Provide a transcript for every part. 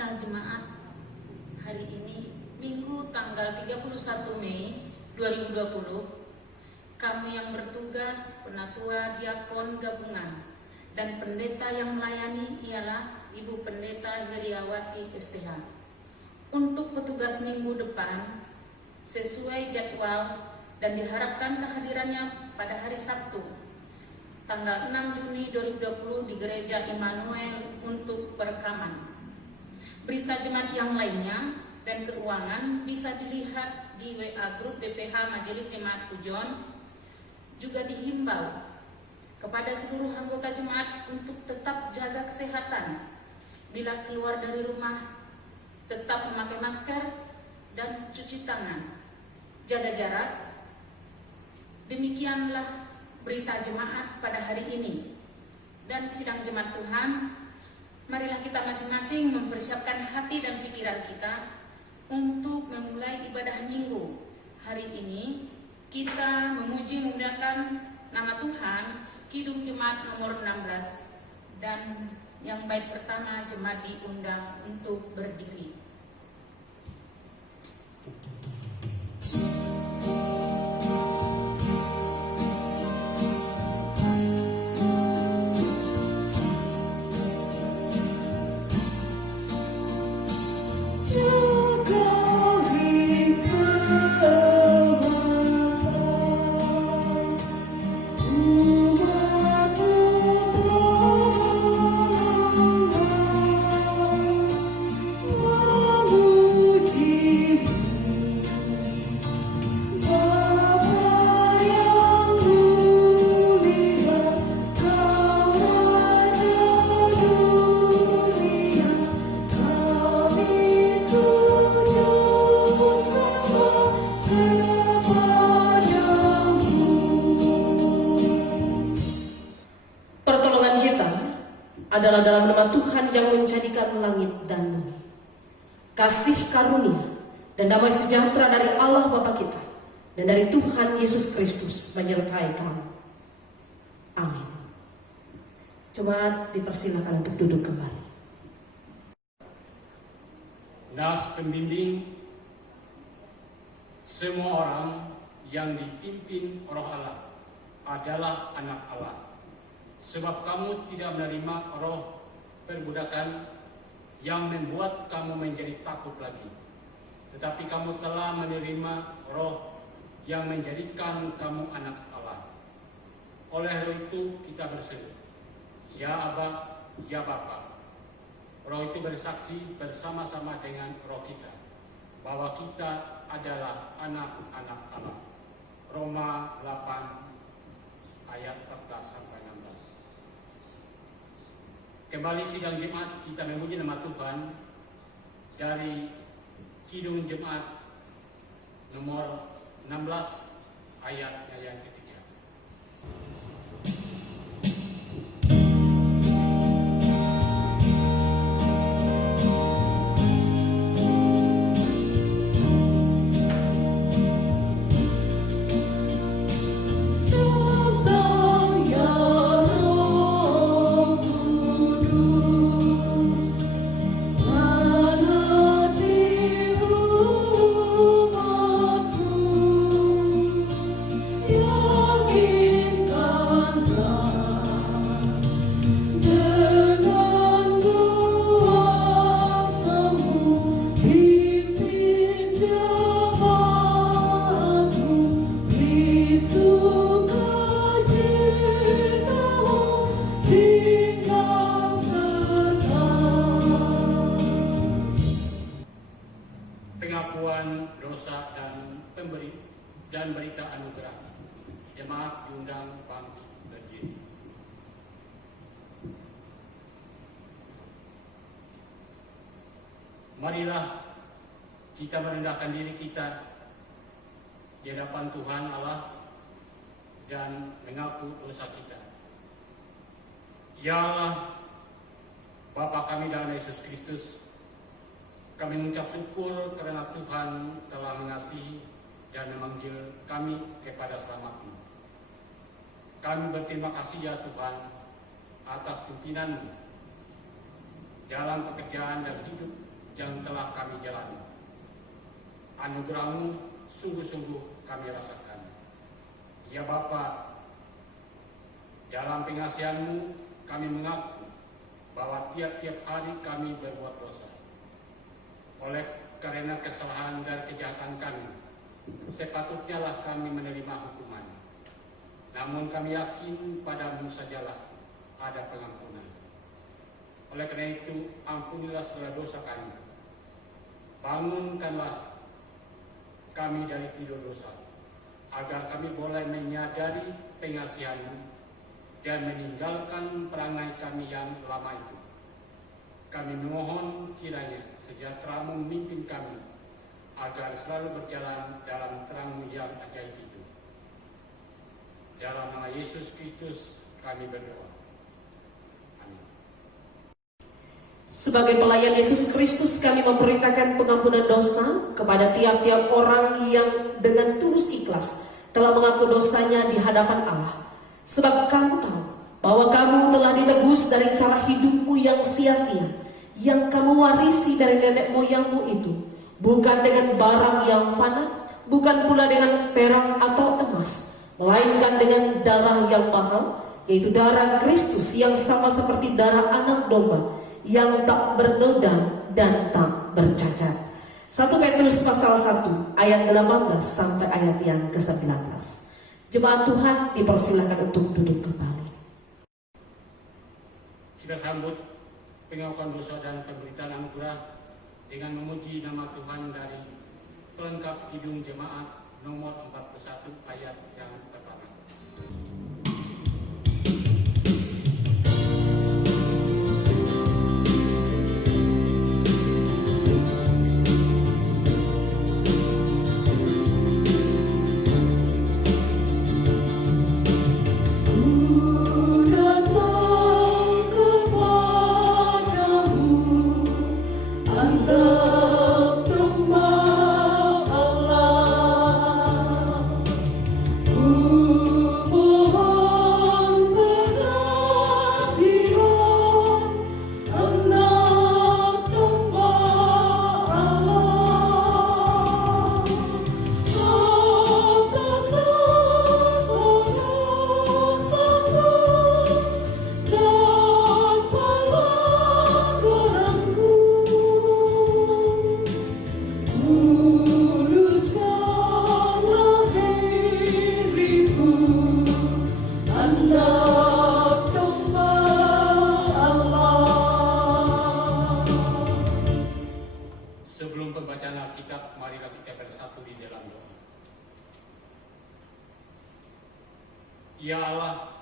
Berita Jemaat hari ini Minggu tanggal 31 Mei 2020. Kami yang bertugas penatua diakon gabungan dan pendeta yang melayani ialah Ibu Pendeta Heriawati STH. Untuk petugas minggu depan sesuai jadwal dan diharapkan kehadirannya pada hari Sabtu tanggal 6 Juni 2020 di Gereja Immanuel untuk perekaman. Berita jemaat yang lainnya dan keuangan bisa dilihat di WA grup BPH Majelis Jemaat Pujon. Juga dihimbau kepada seluruh anggota jemaat untuk tetap jaga kesehatan. Bila keluar dari rumah, tetap memakai masker dan cuci tangan. Jaga jarak. Demikianlah berita jemaat pada hari ini. Dan sidang jemaat Tuhan, marilah kita masing-masing mempersiapkan hati dan pikiran kita untuk memulai ibadah minggu. Hari ini kita memuji memuliakan nama Tuhan, Kidung Jemaat nomor 16. Dan yang baik pertama jemaat diundang untuk berdiri. Adalah dalam nama Tuhan yang menjadikan langit dan bumi. Kasih karunia dan damai sejahtera dari Allah Bapa kita dan dari Tuhan Yesus Kristus menyertai kamu. Amin. Jemaat dipersilakan untuk duduk kembali. Nas pembimbing, semua orang yang dipimpin Roh Allah adalah anak Allah. Sebab kamu tidak menerima roh perbudakan yang membuat kamu menjadi takut lagi. Tetapi kamu telah menerima roh yang menjadikan kamu anak Allah. Oleh roh itu kita berseru, Ya Aba, Ya Bapa. Roh itu bersaksi bersama-sama dengan roh kita bahwa kita adalah anak-anak Allah. Roma 8 ayat 14-16. Kembali sidang jemaat, kita memuji nama Tuhan dari Kidung Jemaat nomor 16 ayatnya yang ketiga. Pengakuan dosa dan berita anugerah. Jemaat diundang bangkit berdiri. Marilah kita merendahkan diri kita di hadapan Tuhan Allah dan mengaku dosa kita. Ya Allah, Bapa kami dalam Yesus Kristus, kami mengucap syukur karena Tuhan telah mengasihi dan memanggil kami kepada selamat-Mu. Kami berterima kasih ya Tuhan atas pimpinan-Mu dalam pekerjaan dan hidup yang telah kami jalani. Anugerah-Mu sungguh-sungguh kami rasakan. Ya Bapa, dalam pengasihan-Mu kami mengaku bahwa tiap-tiap hari kami berbuat dosa. Oleh karena kesalahan dan kejahatan kami, sepatutnya lah kami menerima hukuman. Namun kami yakin padamu sajalah ada pengampunan. Oleh karena itu, ampunilah segala dosa kami. Bangunkanlah kami dari tidur dosa, agar kami boleh menyadari pengasihan-Mu dan meninggalkan perangai kami yang lama itu. Kami memohon kiranya sejahtera-Mu memimpin kami, agar selalu berjalan dalam terang-Mu yang ajaib itu. Dalam nama Yesus Kristus kami berdoa. Amin. Sebagai pelayan Yesus Kristus, kami memperintahkan pengampunan dosa kepada tiap-tiap orang yang dengan tulus ikhlas telah mengaku dosanya di hadapan Allah. Sebab kamu tahu bahwa kamu telah ditebus dari cara hidupmu yang sia-sia, yang kamu warisi dari nenek moyangmu itu, bukan dengan barang yang fana, bukan pula dengan perak atau emas, melainkan dengan darah yang mahal, yaitu darah Kristus yang sama seperti darah anak domba, yang tak bernoda dan tak bercacat. 1 Petrus pasal 1 ayat 18 sampai ayat yang ke-19. Jemaat Tuhan dipersilakan untuk duduk kembali. Kita sambut pengakuan dosa dan pemberitaan anugerah dengan memuji nama Tuhan dari pelengkap Kidung Jemaat nomor 41 ayat yang pertama. Sebelum pembacaan Alkitab, marilah kita bersatu di dalam doa. Ya Allah,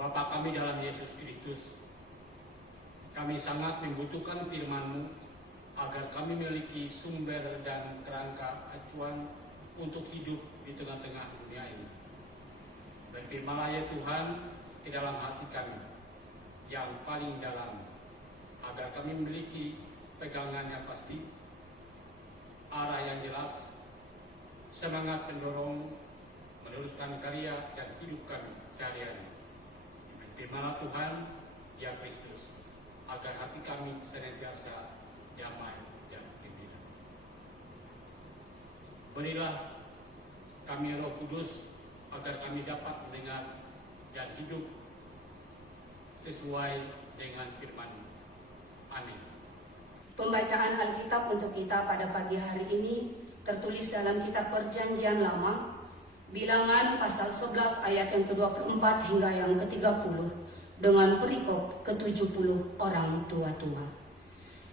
Bapa kami dalam Yesus Kristus, kami sangat membutuhkan firman-Mu agar kami memiliki sumber dan kerangka acuan untuk hidup di tengah-tengah dunia ini. Berfirmanlah ya Tuhan di dalam hati kami yang paling dalam, agar kami memiliki pegangan yang pasti, arah yang jelas, semangat pendorong meneruskan karya dan hidup kami sehari-hari. Firman Tuhan, ya Kristus, agar hati kami senantiasa damai dan gembira. Berilah kami Roh Kudus agar kami dapat mendengar dan hidup sesuai dengan firman-Mu. Amin. Pembacaan Alkitab untuk kita pada pagi hari ini tertulis dalam kitab Perjanjian Lama, Bilangan pasal 11 ayat yang ke-24 hingga yang ke-30 dengan perikop ke-70 orang tua-tua.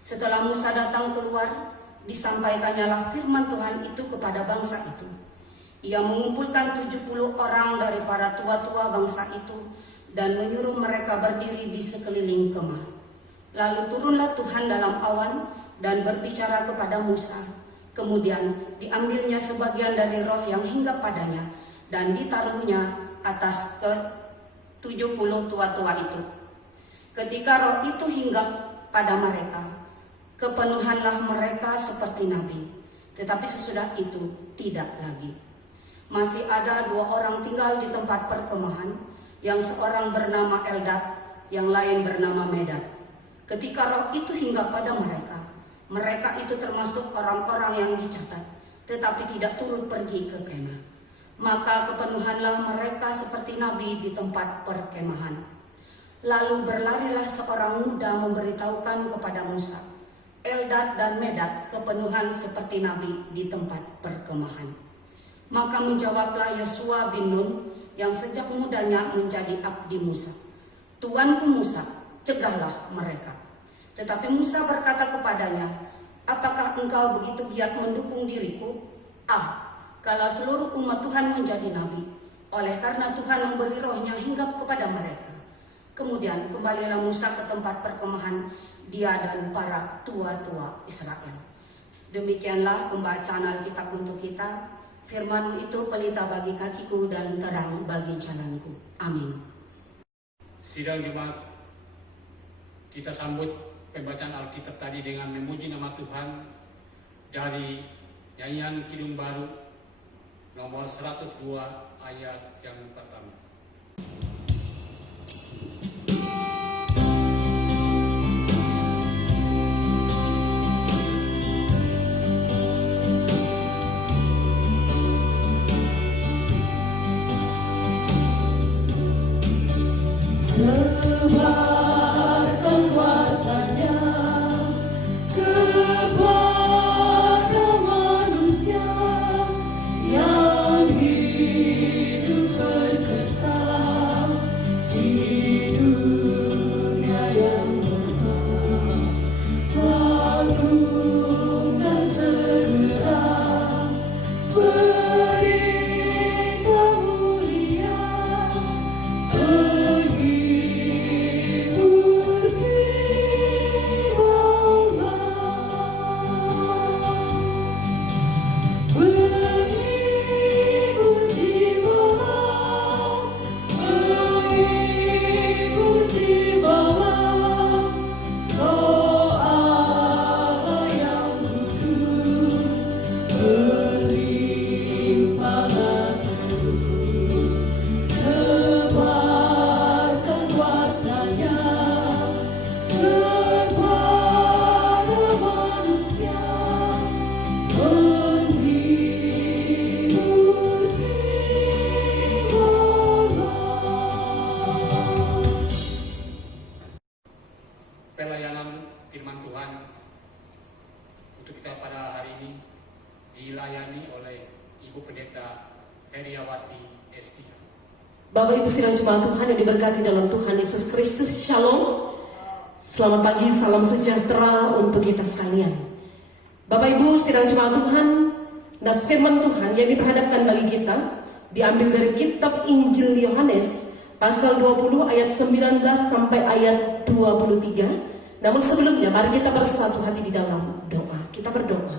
Setelah Musa datang keluar, disampaikannyalah firman Tuhan itu kepada bangsa itu. Ia mengumpulkan 70 orang dari para tua-tua bangsa itu dan menyuruh mereka berdiri di sekeliling kemah. Lalu turunlah Tuhan dalam awan dan berbicara kepada Musa. Kemudian diambilnya sebagian dari roh yang hinggap padanya dan ditaruhnya atas ke-70 tua-tua itu. Ketika roh itu hinggap pada mereka, kepenuhanlah mereka seperti nabi. Tetapi sesudah itu tidak lagi. Masih ada 2 orang tinggal di tempat perkemahan, yang seorang bernama Eldad, yang lain bernama Medad. Ketika roh itu hinggap pada mereka, Mereka itu termasuk orang-orang yang dicatat, tetapi tidak turut pergi ke kemah. Maka kepenuhanlah mereka seperti nabi di tempat perkemahan. Lalu berlarilah seorang muda memberitahukan kepada Musa, Eldad dan Medad kepenuhan seperti nabi di tempat perkemahan. Maka menjawablah Yosua bin Nun yang sejak mudanya menjadi abdi Musa, Tuanku Musa, cegahlah mereka. Tetapi Musa berkata kepadanya, apakah engkau begitu giat mendukung diriku? Kalau seluruh umat Tuhan menjadi nabi, oleh karena Tuhan memberi rohnya hinggap kepada mereka. Kemudian kembalilah Musa ke tempat perkemahan, dia dan para tua-tua Israel. Demikianlah pembacaan Alkitab untuk kita. Firman-Mu itu pelita bagi kakiku dan terang bagi jalanku. Amin. Sidang jemaat, kita sambut pembacaan Alkitab tadi dengan memuji nama Tuhan dari nyanyian Kidung Baru nomor 102 ayat yang pertama. Sebarkan wartanya kepada manusia yang hidup berkesan di dunia yang besar. Bangun dan segera berita mulia. Pelayanan firman Tuhan untuk kita pada hari ini dilayani oleh Ibu Pendeta Heriawati Esti. Bapak Ibu sidang jemaat Tuhan yang diberkati dalam Tuhan Yesus Kristus, Shalom. Selamat pagi, salam sejahtera untuk kita sekalian. Bapak Ibu sidang jemaat Tuhan, nas firman Tuhan yang diperhadapkan bagi kita diambil dari kitab Injil Yohanes pasal 20 ayat 19 sampai ayat 23. Namun sebelumnya mari kita bersatu hati di dalam doa. Kita berdoa.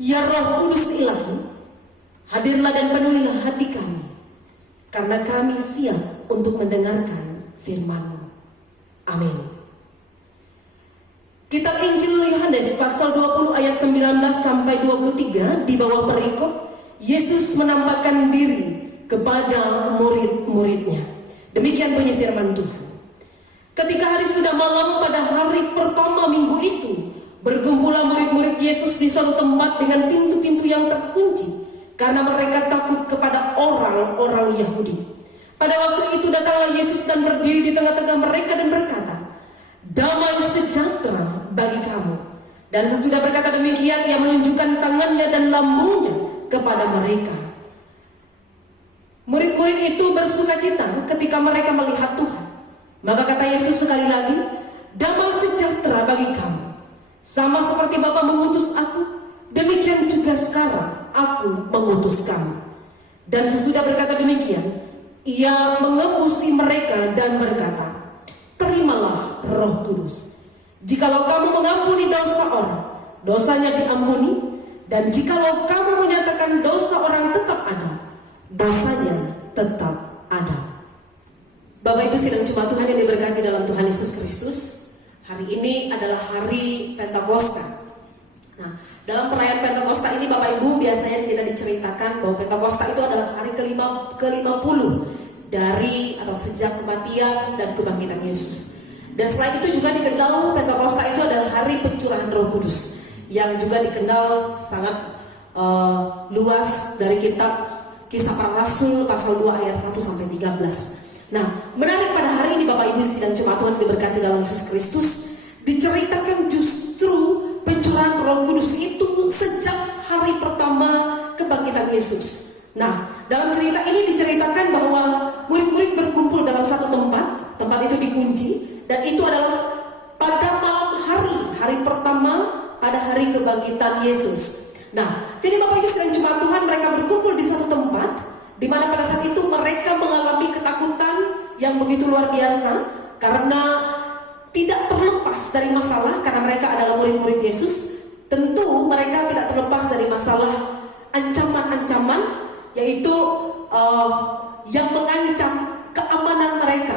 Ya Roh Kudus Ilahi, hadirlah dan penuhilah hati kami, karena kami siap untuk mendengarkan firman-Mu. Amin. Kitab Injil Yohanes pasal 20 ayat 19 sampai 23 di bawah perikop Yesus menampakkan diri kepada murid-muridnya. Demikian bunyi firman Tuhan. Ketika hari sudah malam pada hari pertama minggu itu, berkumpullah murid-murid Yesus di suatu tempat dengan pintu-pintu yang terkunci, karena mereka takut kepada orang-orang Yahudi. Pada waktu itu datanglah Yesus dan berdiri di tengah-tengah mereka dan berkata, damai sejahtera bagi kamu. Dan sesudah berkata demikian, ia menunjukkan tangannya dan lambungnya kepada mereka. Murid-murid itu bersukacita ketika mereka melihat Tuhan. Maka kata Yesus sekali lagi, damai sejahtera bagi kamu. Sama seperti Bapa mengutus aku, demikian juga sekarang aku mengutus kamu. Dan sesudah berkata demikian, ia mengembusi mereka dan berkata, terimalah Roh Kudus. Jikalau kamu mengampuni dosa orang, dosanya diampuni. Dan jikalau kamu menyatakan dosa orang tetap ada, dosanya tetap ada. Bapak Ibu sidang jemaat Tuhan yang diberkati dalam Tuhan Yesus Kristus, hari ini adalah hari Pentakosta. Nah, dalam perayaan Pentakosta ini Bapak Ibu biasanya kita diceritakan bahwa Pentakosta itu adalah hari ke-50 dari atau sejak kematian dan kebangkitan Yesus. Dan selain itu juga dikenal Pentakosta itu adalah hari pencurahan Roh Kudus, yang juga dikenal sangat luas dari kitab Kisah Para Rasul pasal 2 ayat 1 sampai 13. Nah, menarik pada hari ini Bapak Ibu sidang jemaat Tuhan diberkati dalam Yesus Kristus, diceritakan justru pencurahan Roh Kudus itu sejak hari pertama kebangkitan Yesus. Nah, dalam cerita ini diceritakan bahwa murid-murid berkumpul dalam satu tempat itu dikunci, dan itu adalah pada malam hari pertama pada hari kebangkitan Yesus. Nah, jadi Bapak Ibu sekalian jemaat Tuhan, mereka berkumpul di satu tempat, di mana pada saat itu mereka mengalami ketakutan yang begitu luar biasa karena tidak terlepas dari masalah, karena mereka adalah murid-murid Yesus. Tentu mereka tidak terlepas dari masalah ancaman-ancaman, yaitu yang mengancam keamanan mereka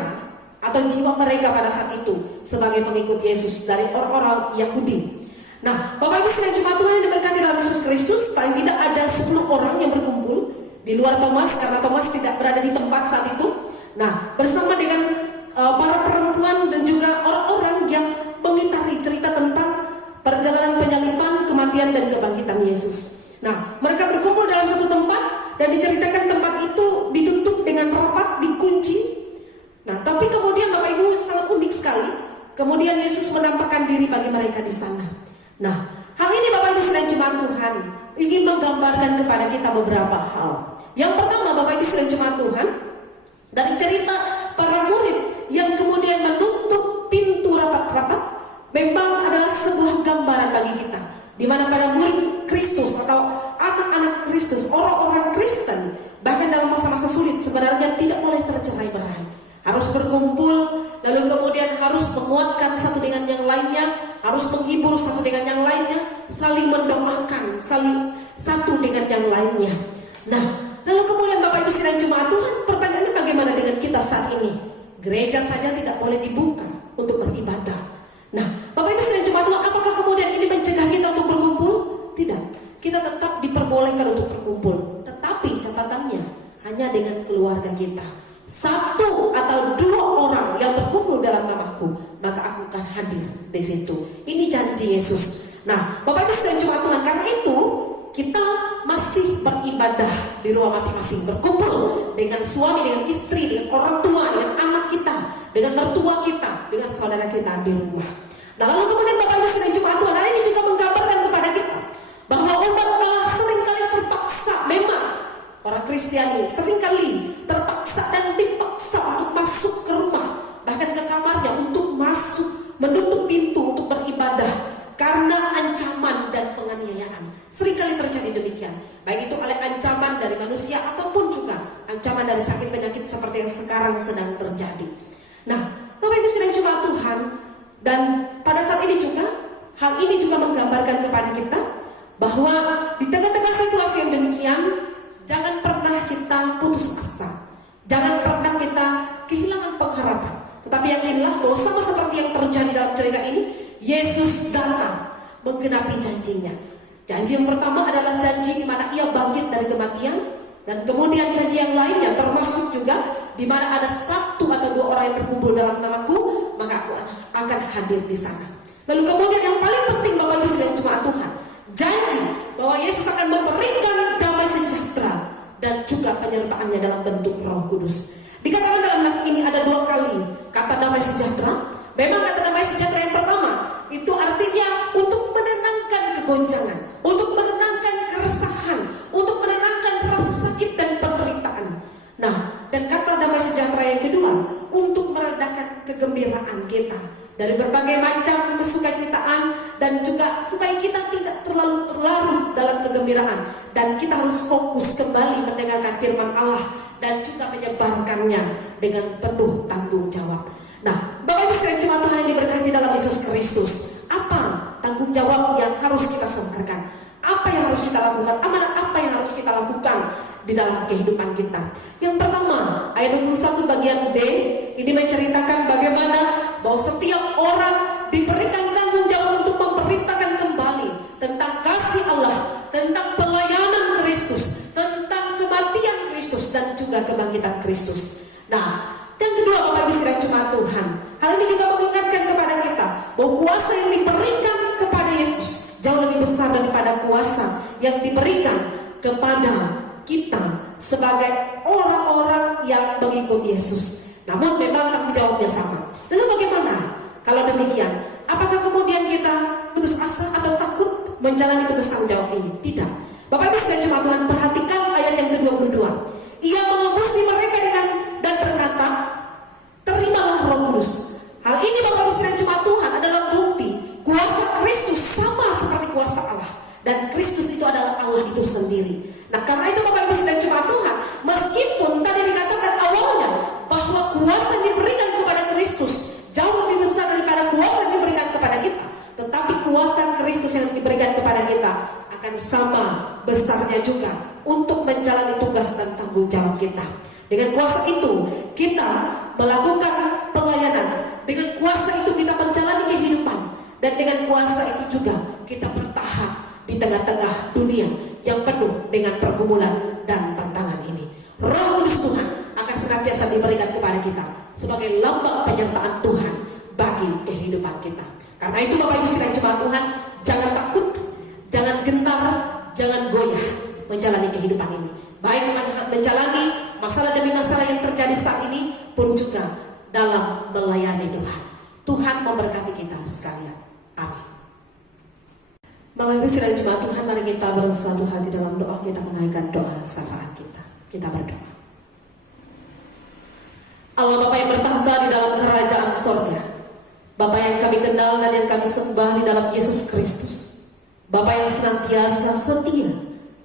atau jiwa mereka pada saat itu sebagai pengikut Yesus dari orang-orang Yahudi. Nah, Bapak Ibu sekalian jemaat Tuhan yang diberkati dalam Yesus Kristus, paling tidak ada 10 orang yang berkumpul di luar Thomas, karena Thomas tidak berada di tempat saat itu. Nah, bersama dengan para perempuan dan juga orang-orang yang mengitari cerita tentang perjalanan penyaliban, kematian dan kebangkitan Yesus. Nah, mereka berkumpul dalam satu tempat dan diceritakan tempat itu ditutup dengan rapat, dikunci. Nah, tapi kemudian Bapak Ibu sangat unik sekali. Kemudian Yesus menampakkan diri bagi mereka di sana. Nah, hal ini Bapak Ibu sekalian jemaat Tuhan ingin menggambarkan kepada kita beberapa hal. Yang pertama, Bapak Ibu sekalian jemaat Tuhan, dari cerita para murid yang kemudian menutup pintu rapat-rapat memang adalah sebuah gambaran bagi kita, di mana pada murid Kristus atau anak-anak Kristus, orang-orang Kristen, bahkan dalam masa-masa sulit sebenarnya tidak boleh tercerai-berai, harus berkumpul, lalu kemudian harus menguatkan satu dengan yang lainnya, harus menghibur satu dengan yang lainnya, saling mendoakan, saling satu dengan yang lainnya. Nah, lalu kemudian Bapak Ibu sekalian jemaat Tuhan, pertanyaannya bagaimana dengan kita saat ini? Gereja saja tidak boleh dibuka untuk beribadah. Nah, Bapak Ibu sekalian jemaat Tuhan, apakah kemudian ini mencegah kita untuk berkumpul? Tidak. Kita tetap diperbolehkan untuk berkumpul, tetapi catatannya hanya dengan keluarga kita. 1 atau 2 orang yang berkumpul dalam namaku, maka aku akan hadir di situ. Ini janji Yesus. Nah, Bapak Ibu sekalian jemaat Tuhan, karena itu kita masih beribadah di rumah masing-masing, berkumpul dengan suami, dengan istri, dengan orang tua, dengan anak kita, dengan mertua kita, dengan saudara kita di rumah. Nah, lalu kemudian Bapak Ibu sekalian jemaat Tuhan, hal ini juga menggambarkan kepada kita bahwa umat Allah seringkali terpaksa, memang orang Kristiani seringkali terpaksa dan dipaksa untuk masuk ke rumah, bahkan ke kamarnya untuk masuk, menutup pintu untuk beribadah karena ancaman dan penganiayaan. Seringkali terjadi demikian, baik itu oleh ancaman dari manusia ataupun juga ancaman dari sakit penyakit seperti yang sekarang sedang terjadi. Nah, Bapak Ibu sekalian jemaat Tuhan, dan pada saat ini juga hal ini juga menggambarkan kepada kita bahwa di tengah-tengah situasi yang demikian, jangan pernah kita putus asa, jangan pernah kita kehilangan pengharapan. Tetapi yakinlah bahwa sama seperti yang terjadi dalam cerita ini, Yesus datang menggenapi janjinya. Janji yang pertama adalah janji di mana ia bangkit dari kematian, dan kemudian janji yang lainnya termasuk juga di mana ada 1 atau 2 orang yang berkumpul dalam namaku, maka aku akan hadir di sana. Lalu kemudian yang paling penting Bapak Ibu sekalian jemaat Tuhan, janji bahwa Yesus akan memberikan damai sejahtera dan juga penyertaannya dalam bentuk Roh Kudus. Dikatakan dalam nas ini ada 2 kali kata damai sejahtera. Memang kata damai sejahtera yang pertama itu artinya untuk menenangkan kegoncangan, untuk menenangkan keresahan, untuk menenangkan rasa sakit dan penderitaan. Nah, dan kata damai sejahtera yang kedua untuk meredakan kegembiraan kita dari berbagai macam kesukacitaan, dan juga supaya kita tidak terlalu terlarut dalam kegembiraan, dan kita harus fokus kembali mendengarkan firman Allah dan juga menyebarkannya dengan penuh tanggung jawab. Nah, Bapak Ibu sekalian jemaat Tuhan yang diberkati dalam Yesus Kristus, apa tanggung jawab yang harus kita sebarkan? Apa yang harus kita lakukan? Amanat apa yang harus kita lakukan di dalam kehidupan kita? Yang pertama, ayat 21 bagian D ini menceritakan bagaimana bahwa setiap orang diberikan tanggung jawab untuk memberitakan kembali tentang kasih Allah, tentang pelayanan Kristus, tentang kematian Kristus dan juga kebangkitan Kristus. Nah, yang kedua Bapak Ibu sekalian jemaat Tuhan, hal ini juga mengingatkan kepada kita sebagai orang-orang yang mengikut Yesus. Namun memang tanggung jawabnya sama. Lalu bagaimana kalau demikian? Apakah kemudian kita putus asa atau takut menjalani tugas tanggung jawab ini? Tidak. Bapak Ibu sekalian jemaat Tuhan, perhatikan ayat yang ke-22. Ia mengembusi mereka dan berkata, terimalah Roh Kudus. Hal ini Bapak Ibu sekalian jemaat Tuhan adalah bukti kuasa Kristus sama seperti kuasa Allah. Dan Kristus itu adalah Allah itu sendiri. Nah, karena itu Bapak Ibu sekalian jemaat Tuhan, meskipun tadi dikatakan awalnya bahwa kuasa yang diberikan kepada Kristus jauh lebih besar daripada kuasa yang diberikan kepada kita, tetapi kuasa Kristus yang diberikan kepada kita akan sama besarnya juga untuk menjalani tugas dan tanggung jawab kita. Dengan kuasa itu kita melakukan pelayanan, dengan kuasa itu kita menjalani kehidupan, dan dengan kuasa itu juga kita bertahan di tengah-tengah dunia yang penuh dengan pergumulan dan tantangan ini. Roh Kudus Tuhan akan senantiasa diberikan kepada kita sebagai lambang penyertaan Tuhan bagi kehidupan kita. Karena itu Bapak Ibu sekalian jemaat Tuhan, jangan takut, jangan gentar, jangan goyah menjalani kehidupan ini. Baik menjalani masalah demi masalah yang terjadi saat ini pun juga dalam melayani Tuhan. Tuhan memberkati kita sekalian. Amin. Bapak Ibu sekalian jemaat Tuhan, mari kita bersatu hati dalam doa. Kita menaikkan doa syafaat kita. Kita berdoa. Allah Bapa yang bertahta di dalam kerajaan sorga, Bapa yang kami kenal dan yang kami sembah di dalam Yesus Kristus, Bapa yang senantiasa setia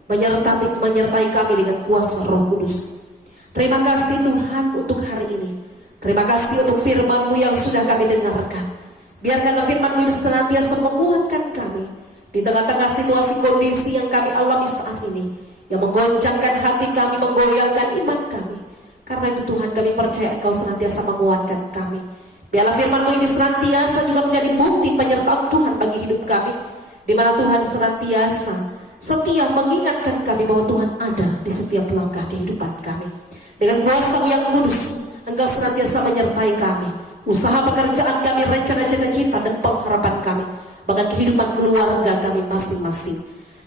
menyertai kami dengan kuasa Roh Kudus. Terima kasih Tuhan untuk hari ini. Terima kasih untuk firman-Mu yang sudah kami dengarkan. Biarkanlah firman-Mu senantiasa menguatkan kami di tengah-tengah situasi kondisi yang kami alami saat ini, yang menggoncangkan hati kami, menggoyangkan iman kami. Karena itu Tuhan, kami percaya Engkau senantiasa menguatkan kami. Biarlah firman-Mu ini senantiasa juga menjadi bukti penyertaan Tuhan bagi hidup kami, di mana Tuhan senantiasa setia mengingatkan kami bahwa Tuhan ada di setiap langkah kehidupan kami. Dengan kuasa-Mu yang kudus, Engkau senantiasa menyertai kami, usaha pekerjaan kami, rencana cita-cita dan pengharapan kami, bahkan kehidupan keluarga kami masing-masing.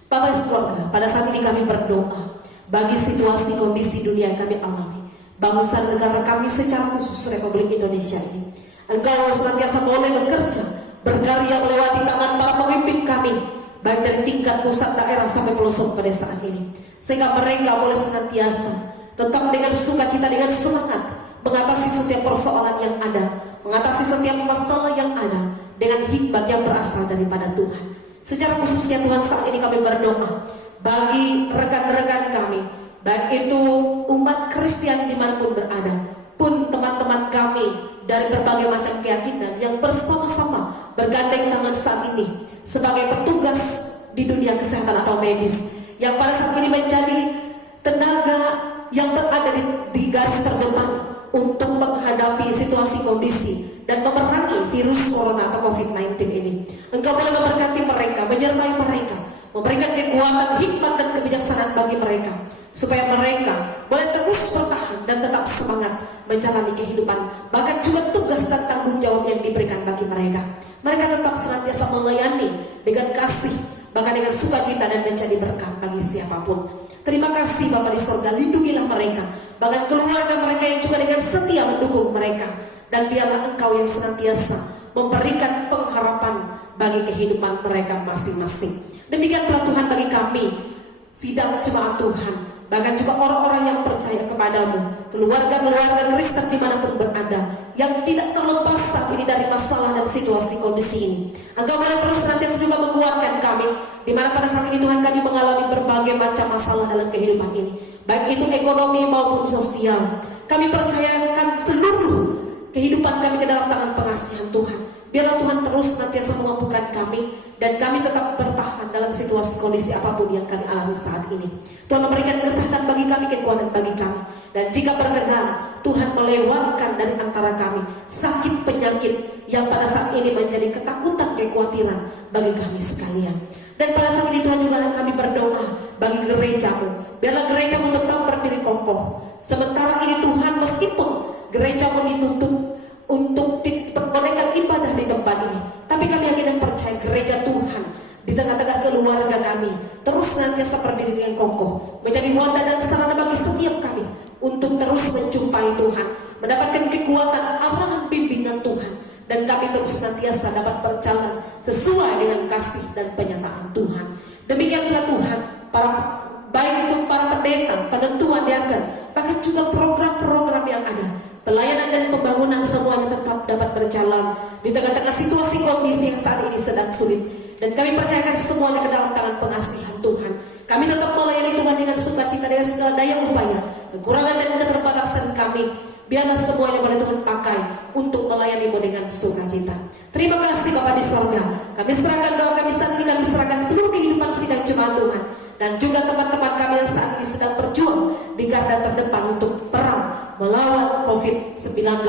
Bapak Saudara, pada saat ini kami berdoa bagi situasi kondisi dunia yang kami alami, bangsa dan negara kami secara khusus Republik Indonesia ini. Engkau senantiasa boleh bekerja, berkarya melewati tangan para pemimpin kami, baik dari tingkat pusat, daerah sampai pelosok pedesaan ini, sehingga mereka boleh senantiasa tetap dengan sukacita, dengan semangat mengatasi setiap persoalan yang ada, mengatasi setiap masalah yang ada dengan hikmat yang berasal daripada Tuhan. Secara khususnya Tuhan, saat ini kami berdoa bagi rekan-rekan kami, baik itu umat Kristen dimanapun berada, pun teman-teman kami dari berbagai macam keyakinan yang bersama-sama bergandeng tangan saat ini sebagai petugas di dunia kesehatan atau medis, yang pada saat ini menjadi tenaga yang berada di garis terdepan untuk menghadapi situasi kondisi dan memerangi virus corona atau COVID-19 ini. Engkau boleh memberkati mereka, menyertai mereka, memberikan kekuatan, hikmat dan kebijaksanaan bagi mereka, supaya mereka boleh terus bertahan dan tetap semangat menjalani kehidupan, bahkan juga tugas dan tanggung jawab yang diberikan bagi mereka. Mereka tetap senantiasa melayani dengan kasih, bahkan dengan sukacita, dan menjadi berkat bagi siapapun. Terima kasih Bapa di sorga, lindungilah mereka, bahkan keluarga mereka yang juga dengan setia mendukung mereka. Dan biarlah Engkau yang senantiasa memberikan pengharapan bagi kehidupan mereka masing-masing. Demikianlah Tuhan bagi kami, sidang jemaat Tuhan, bahkan juga orang-orang yang percaya kepadamu, keluarga-keluarga Kristen dimanapun berada, yang tidak terlepas saat ini dari masalah dan situasi kondisi ini. Engkau boleh terus senantiasa juga menguatkan kami, di mana pada saat ini Tuhan kami mengalami berbagai macam masalah dalam kehidupan ini, baik itu ekonomi maupun sosial. Kami percayakan seluruh kehidupan kami ke dalam tangan pengasihan Tuhan. Biarlah Tuhan terus senantiasa memampukan kami, dan kami tetap bertahan dalam situasi kondisi apapun yang kami alami saat ini. Tuhan memberikan kesehatan bagi kami, kekuatan bagi kami, dan jika berkenan Tuhan melewatkan dari antara kami sakit penyakit yang pada saat ini menjadi ketakutan, kekhawatiran bagi kami sekalian. Dan pada saat ini Tuhan juga kami berdoa bagi gerejamu, biarlah gerejamu tetap berdiri kokoh. Sementara ini Tuhan, meskipun gerejamu ditutup untuk memperbolehkan ibadah di tempat ini, tapi kami yakin dan percaya gereja Tuhan di tengah-tengah keluarga kami terus senantiasa berdiri dengan kokoh, menjadi wadah dan sarana bagi setiap kami untuk terus menjumpai Tuhan, mendapatkan kekuatan arahan bimbingan Tuhan, dan kami terus senantiasa dapat berjalan sesuai dengan kasih dan penyataan Tuhan. Demikianlah Tuhan, baik itu para pendeta, penentuan diaken, bahkan juga program-program yang ada, pelayanan dan pembangunan semuanya tetap dapat berjalan di tengah-tengah situasi kondisi yang saat ini sedang sulit. Dan kami percayakan semuanya ke dalam tangan pengasihan Tuhan. Kami tetap melayani Tuhan dengan sukacita dengan segala daya upaya, kekurangan dan keterbatasan kami. Biarlah semuanya boleh Tuhan pakai untuk melayani-Mu dengan sukacita. Terima kasih Bapa di sorga. Kami serahkan doa kami saat ini, kami serahkan seluruh kehidupan sidang jemaat Tuhan, dan juga teman-teman kami yang saat ini sedang berjuang di garda terdepan untuk perang melawan COVID-19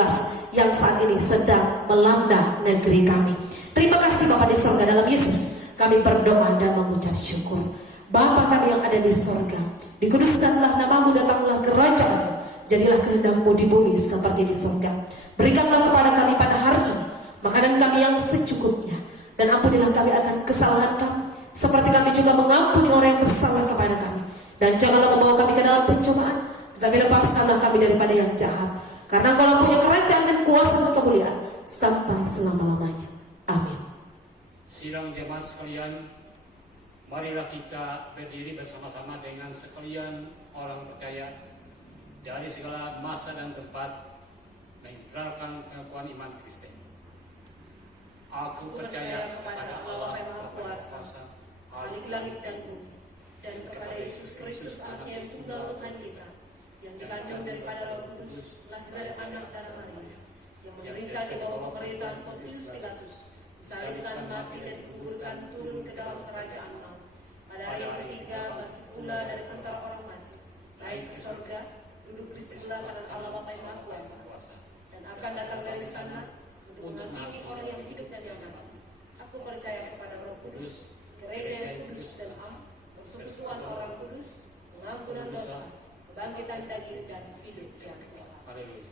yang saat ini sedang melanda negeri kami. Terima kasih Bapa di sorga, dalam Yesus kami berdoa dan mengucap syukur. Bapa kami yang ada di sorga, dikuduskanlah namamu, datanglah kerajaan-Mu, jadilah kehendak-Mu di bumi seperti di sorga. Berikanlah kepada kami pada hari ini makanan kami yang secukupnya, dan ampunilah kami akan kesalahan kami, seperti kami juga mengampuni orang yang bersalah kepada kami. Dan janganlah membawa kami ke dalam pencobaan, tetapi lepaskanlah kami daripada yang jahat. Karena Engkau punya kerajaan dan kuasa dan kemuliaan sampai selama-lamanya. Amin. Sidang jemaat sekalian, marilah kita berdiri bersama-sama dengan sekalian orang percaya dari segala masa dan tempat mengikrarkan pengakuan iman Kristen. Aku percaya kepada Allah Maha Kuasa, Khalik langit dan bumi, dan kepada Yesus Kristus Anaknya yang tunggal Tuhan kita, yang dikandung daripada Roh Kudus, lahir dari anak darah Maria, yang menderita di bawah pemerintahan Pontius Pilatus, disalibkan, mati dan dikuburkan, turun ke dalam kerajaan Allah. Pada hari yang ketiga bangkit pula dari antara orang mati, naik ke surga, duduk di sebelah kanan Allah Bapa yang Maha Kuasa, dan akan datang dari sana untuk menghakimi orang yang hidup dan yang mati. Aku percaya kepada Roh Kudus, gereja yang kudus dan am, persekutuan orang kudus, pengampunan dosa, kebangkitan daging dan hidup yang kekal. Haleluya.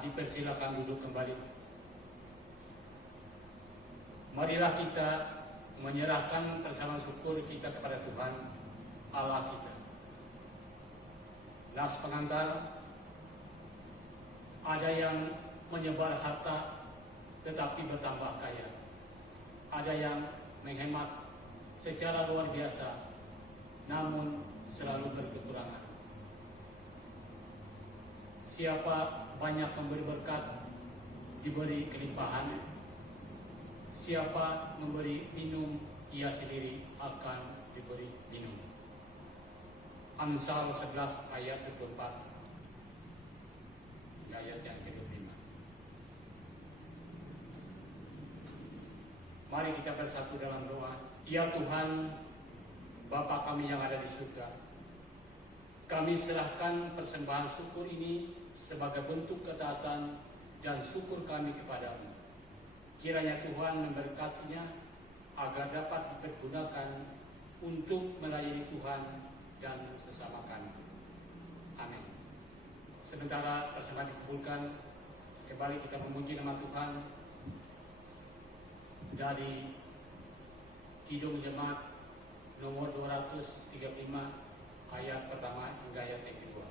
Dipersilakan duduk kembali. Marilah kita menyerahkan persembahan syukur kita kepada Tuhan Allah kita. Nas pengantar, ada yang menyebar harta tetapi bertambah kaya, ada yang menghemat secara luar biasa namun selalu berkekurangan. Siapa banyak memberi berkat, diberi kelimpahan. Siapa memberi minum, ia sendiri akan diberi minum. Amsal 11 ayat 24 ayat yang ke-25. Mari kita bersatu dalam doa. Ya Tuhan, Bapa kami yang ada di surga, kami serahkan persembahan syukur ini sebagai bentuk ketaatan dan syukur kami kepadamu. Kiranya Tuhan memberkatinya agar dapat dipergunakan untuk melayani Tuhan dan sesama kami. Amin. Sementara persembahan dikabulkan, kembali kita memuji nama Tuhan dari Kidung Jemaat nomor 235 ayat pertama hingga ayat yang kedua.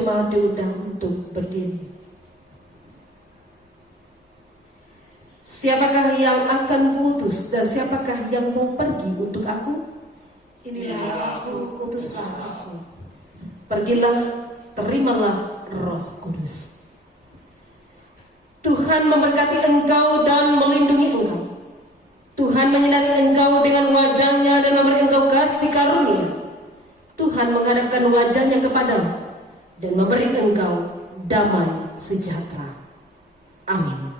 jemaat diundang untuk berdiri. Siapakah yang akan kuutus dan siapakah yang mau pergi untuk aku? Inilah aku, utuslah aku. Pergilah, terimalah Roh Kudus. Tuhan memberkati engkau dan melindungi engkau. Tuhan menyinari engkau dengan wajah-Nya dan memberi engkau kasih karunia. Tuhan menghadapkan wajah-Nya kepadamu dan memberi engkau damai sejahtera. Amin.